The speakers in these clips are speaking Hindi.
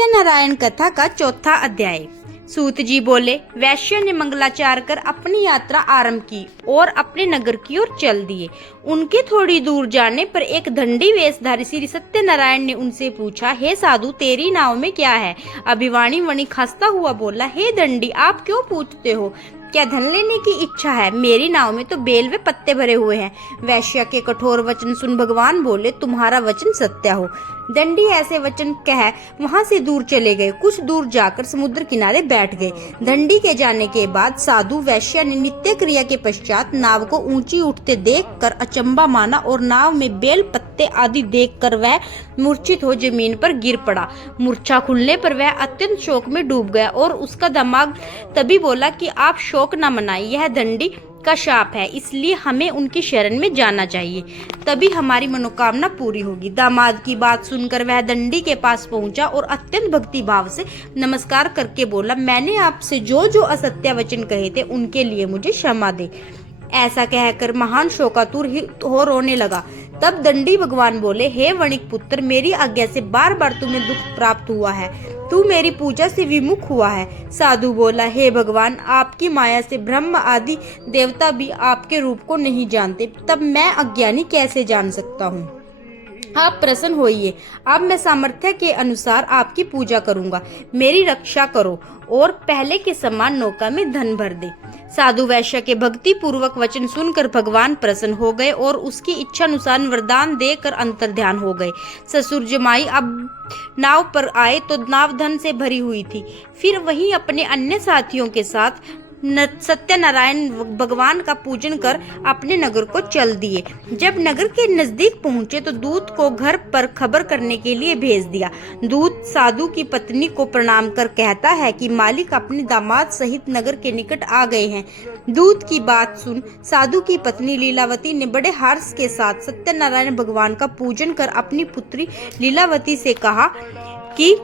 सत्यनारायण कथा का चौथा अध्याय। सूत जी बोले, वैश्य ने मंगलाचार कर अपनी यात्रा आरंभ की और अपने नगर की ओर चल दिए। उनके थोड़ी दूर जाने पर एक दंडी वेशधारी श्री सत्यनारायण ने उनसे पूछा, हे साधु, तेरी नाव में क्या है? अभिवाणी वणिक हंसता हुआ बोला, हे दंडी, आप क्यों पूछते हो? क्या धन लेने की इच्छा है? मेरी नाव में तो बेल व पत्ते भरे हुए हैं। वैश्य के कठोर वचन सुन भगवान बोले, तुम्हारा वचन सत्य हो। दंडी ऐसे वचन कह वहां से दूर चले गए। कुछ दूर जाकर समुद्र किनारे बैठ गए। दंडी के जाने के बाद साधु वैश्य ने नित्य क्रिया के पश्चात नाव को ऊंची उठते देखकर अचंबा माना और नाव में बेल पत्ते आदि देखकर वह मूर्छित हो जमीन पर गिर पड़ा। मूर्छा खुलने पर वह अत्यंत शोक में डूब गया और उसका दिमाग तभी बोला कि आप शोक न मनाइए, यह दंडी का शाप है, इसलिए हमें उनकी शरण में जाना चाहिए, तभी हमारी मनोकामना पूरी होगी। दामाद की बात सुनकर वह दंडी के पास पहुंचा और अत्यंत भक्ति भाव से नमस्कार करके बोला, मैंने आपसे जो जो असत्य वचन कहे थे उनके लिए मुझे क्षमा दे। ऐसा कहकर महान शोकातुर हो रोने लगा। तब दंडी भगवान बोले, हे वणिक पुत्र, मेरी आज्ञा से बार बार तुम्हें दुख प्राप्त हुआ है, तू मेरी पूजा से विमुख हुआ है। साधु बोला, हे भगवान, आपकी माया से ब्रह्म आदि देवता भी आपके रूप को नहीं जानते, तब मैं अज्ञानी कैसे जान सकता हूँ? आप प्रसन्न होइए, अब मैं सामर्थ्य के अनुसार आपकी पूजा करूंगा। मेरी रक्षा करो और पहले के समान नौका में धन भर दे। साधु वैश्य के भक्ति पूर्वक वचन सुनकर भगवान प्रसन्न हो गए और उसकी इच्छा अनुसार वरदान देकर अंतर्ध्यान हो गए। ससुर जमाई अब नाव पर आए तो नाव धन से भरी हुई थी। फिर वहीं अपने अन्य साथियों के साथ सत्यनारायण भगवान का पूजन कर अपने नगर को चल दिए। जब नगर के नजदीक पहुंचे तो दूत को घर पर खबर करने के लिए भेज दिया। दूत साधु की पत्नी को प्रणाम कर कहता है कि मालिक अपने दामाद सहित नगर के निकट आ गए हैं। दूत की बात सुन साधु की पत्नी लीलावती ने बड़े हर्ष के साथ सत्यनारायण भगवान का पूजन कर अपनी पुत्री लीलावती से कहा कि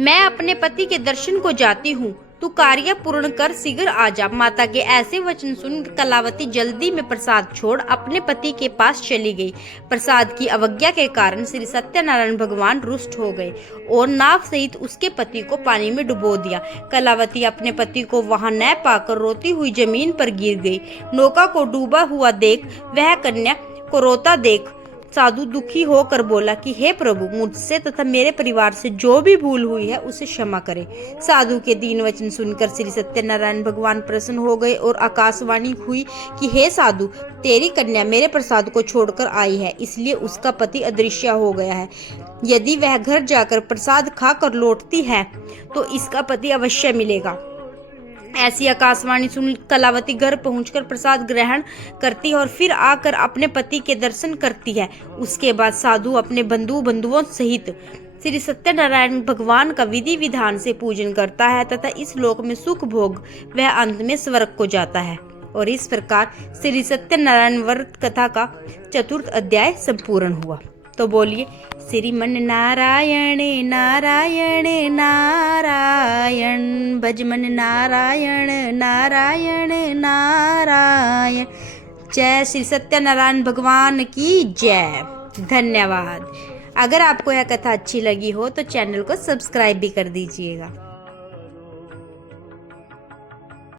मैं अपने पति के दर्शन को जाती हूँ, तू कार्य पूर्ण कर शीघ्र आ जा। माता के ऐसे वचन सुन कलावती जल्दी में प्रसाद छोड़ अपने पति के पास चली गई। प्रसाद की अवज्ञा के कारण श्री सत्यनारायण भगवान रुष्ट हो गए और नाव सहित उसके पति को पानी में डुबो दिया। कलावती अपने पति को वहां न पाकर रोती हुई जमीन पर गिर गई। नौका को डूबा हुआ देख वह कन्या को रोता देख साधु दुखी होकर बोला कि हे प्रभु, मुझसे तथा मेरे परिवार से जो भी भूल हुई है उसे क्षमा करें। साधु के दीन वचन सुनकर श्री सत्यनारायण भगवान प्रसन्न हो गए और आकाशवाणी हुई कि हे साधु, तेरी कन्या मेरे प्रसाद को छोड़कर आई है, इसलिए उसका पति अदृश्य हो गया है। यदि वह घर जाकर प्रसाद खाकर लौटती है तो इसका पति अवश्य मिलेगा। ऐसी आकाशवाणी सुन कलावती घर पहुंचकर प्रसाद ग्रहण करती है और फिर आकर अपने पति के दर्शन करती है। उसके बाद साधु अपने बंधुओं सहित श्री सत्यनारायण भगवान का विधि विधान से पूजन करता है तथा इस लोक में सुख भोग वह अंत में स्वर्ग को जाता है। और इस प्रकार श्री सत्यनारायण व्रत कथा का चतुर्थ अध्याय संपूर्ण हुआ। तो बोलिए, श्रीमन नारायण नारायण नारायण, भजमन नारायण नारायण नारायण। जय श्री सत्यनारायण भगवान की जय। धन्यवाद। अगर आपको यह कथा अच्छी लगी हो तो चैनल को सब्सक्राइब भी कर दीजिएगा।